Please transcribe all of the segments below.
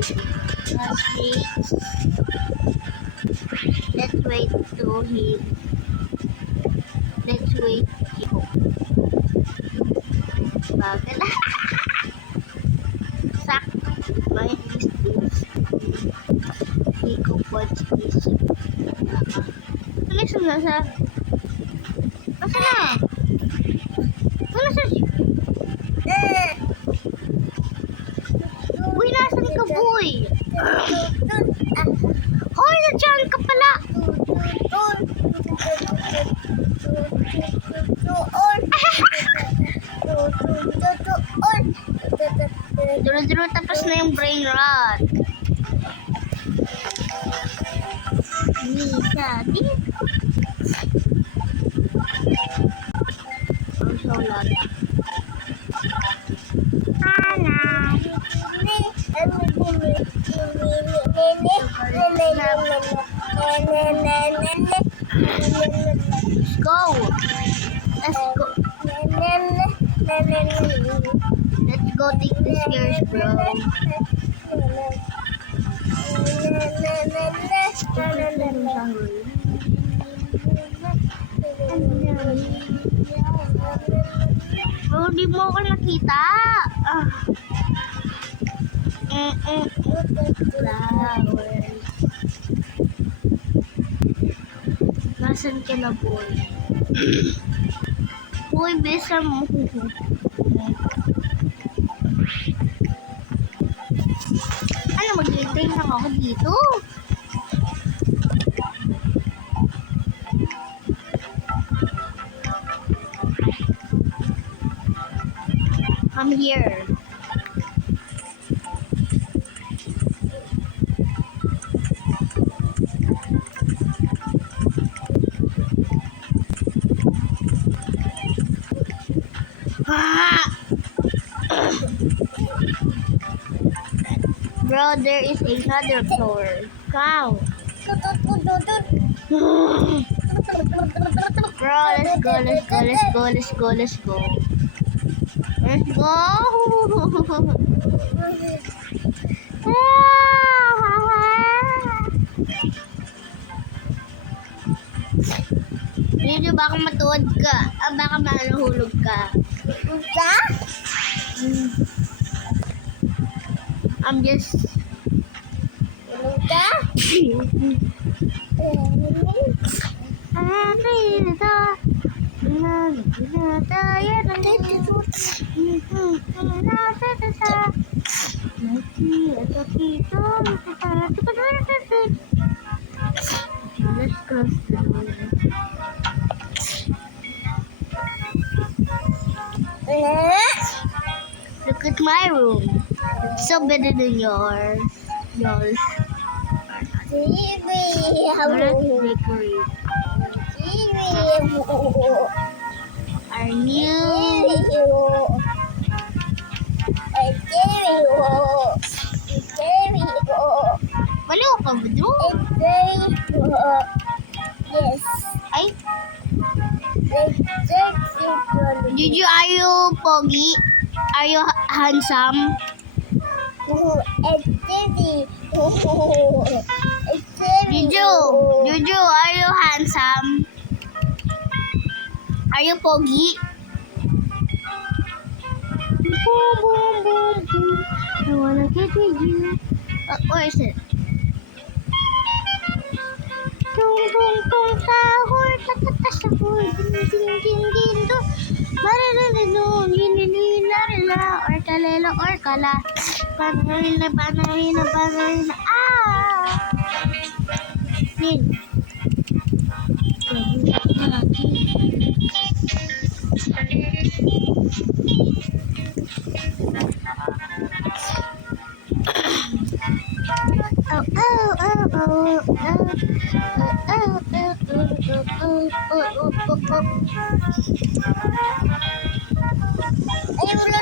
Classmates. Let's wait to him. Let's wait him. Bagal. Sakto. May distance. Iko watch this. Alis na sa... Asa na? Wala sa... Uy, nasan ka, boy? Hoy, nandiyan ka pala! Duro-duro tapos na yung brain rot. Nisa, dito. Ang solat. Let's go. Let's go. Let's go take the stairs, bro. Bro, di mo ako nakita. Flowers. Nasaan ka na, boy? Boy, bisa mo. Ano, maghihintay lang ako dito. Come here. Bro, there is another floor. Wow. Bro, let's go. Let's go. Medyo baka matuwad ka. Baka maluhulog ka. I'm just... Let's cross the road. Look at my room. It's so better than yours. TV. Let's decorate. Our new... Baliw ka ba, Drew? Yes. Ay, Juju, are you pogi? Are you handsome? Juju, are you handsome? Are you pogi? I wanna get with you. Where is it? Tung sahur, tatatas sahur, ding do. Marilino, yinilinarila, or kalelo, or kala. Panahina. Nin. Ayaw lang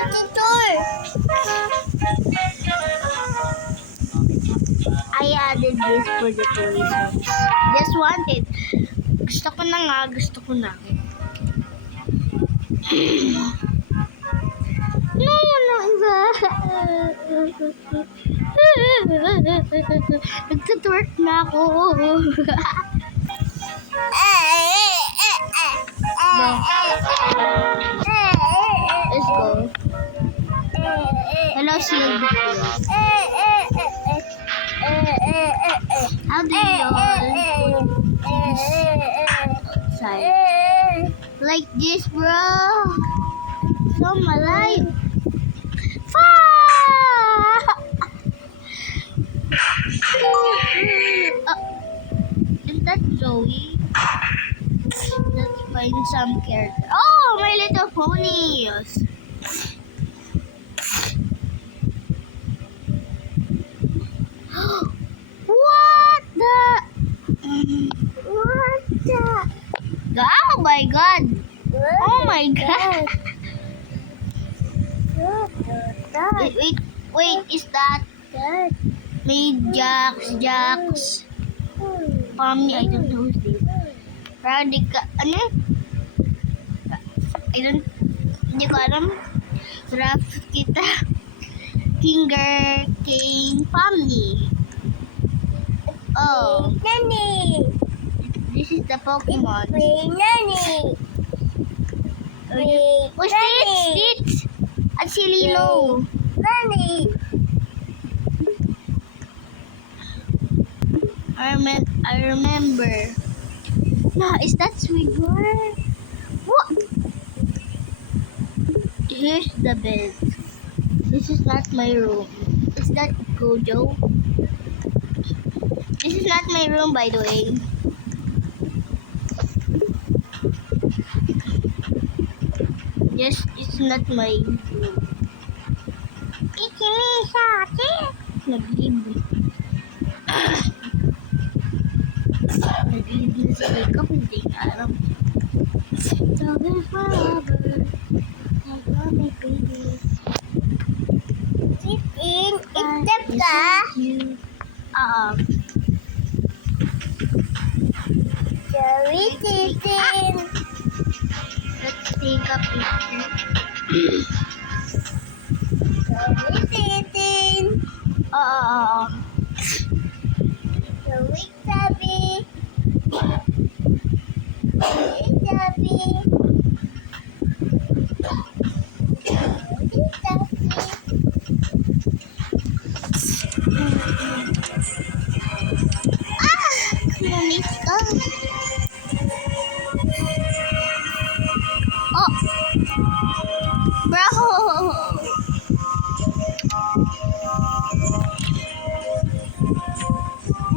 dito. I added this for the tourism. Just wanted. Gusto ko na. No, iba. Nagtutwerk na ako. Let's go. Hello, Sylvie. How do you outside? Like this, bro. So alive. Is that Zoe? Let's find some character. Oh, My Little Ponies. What the? Oh my god. Oh my god. Wait, is that made Jax? Mommy, I don't know his name. Radica, ano? Hindi ko alam. Draft kita. Kinger King Family. Oh. Nani. This is the Pokemon. Nani. Oh, Stitch! At si Lilo. Nani. I remember. No, is that Squidward? What? Here's the bed. This is not my room. Is that Gojo? This is not my room, by the way. Yes, it's not my room. It's me, Shati. Nag-leave. Nag-leave na si Jacob. Hindi nga alam. So there's forever. I love my baby. Sit in. Itap ka. You. Sorry, Titin. Let's take a picture. Sorry, Titin. Sorry, Tabi. Sorry, Tabi. Sorry, Tabi. Let's go. Oh, bro.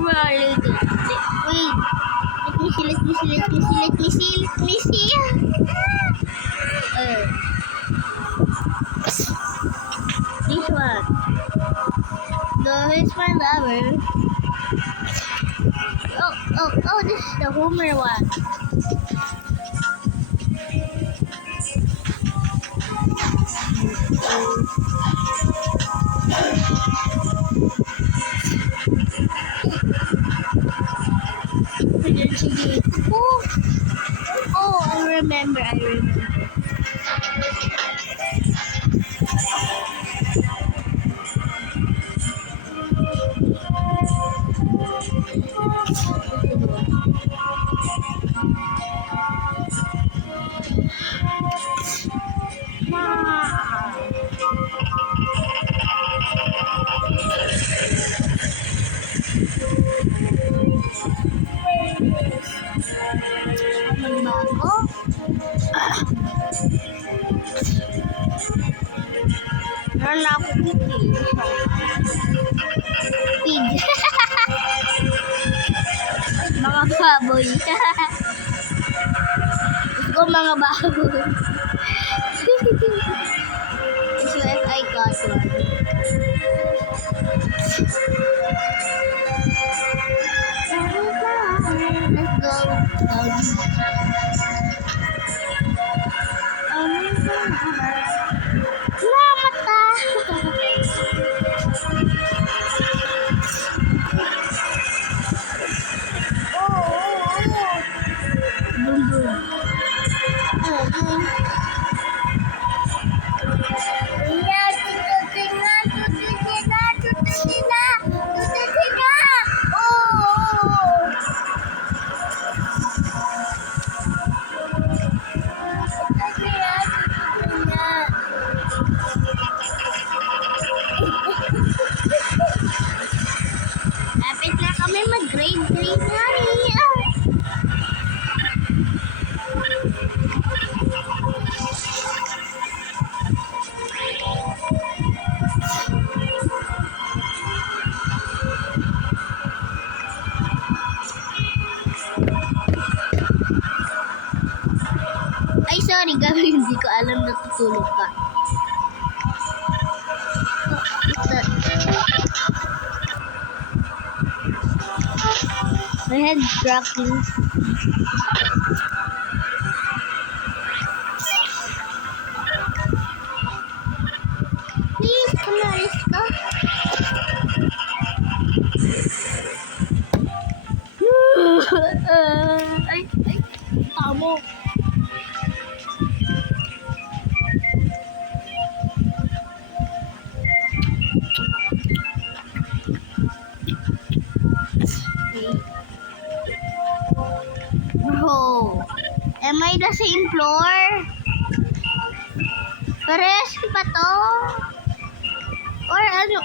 Wait. Let me see. This one. No, it's my lover. Oh, this is the Homer one. Oh, I remember. Bago. Meron na ako pig. Mga baboy. Let's go mga baboy. So if I got one. Let's go. Mata. Boom boom. My head cracking. Please, come on, let's go. Ay, tamo. Bro, am I the same floor? Pares ba to? Or ano?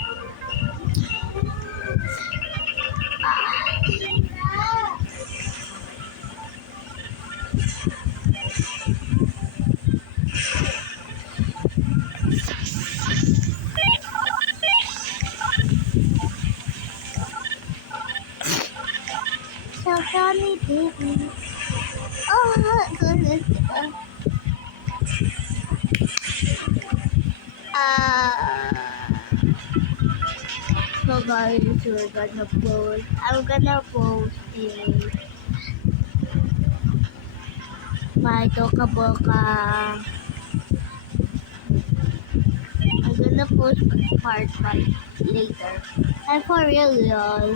So funny, baby. Oh, goodness. So guys, we're gonna post. I'm gonna post it. My Toka Boka. I'm gonna post part 5 later. And for real, y'all.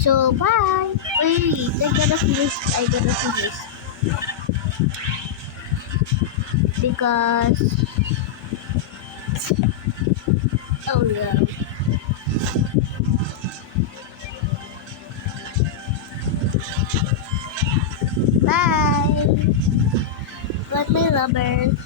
So, bye. Wait, I gotta finish. Because, oh yeah. Bye. Let me lovers.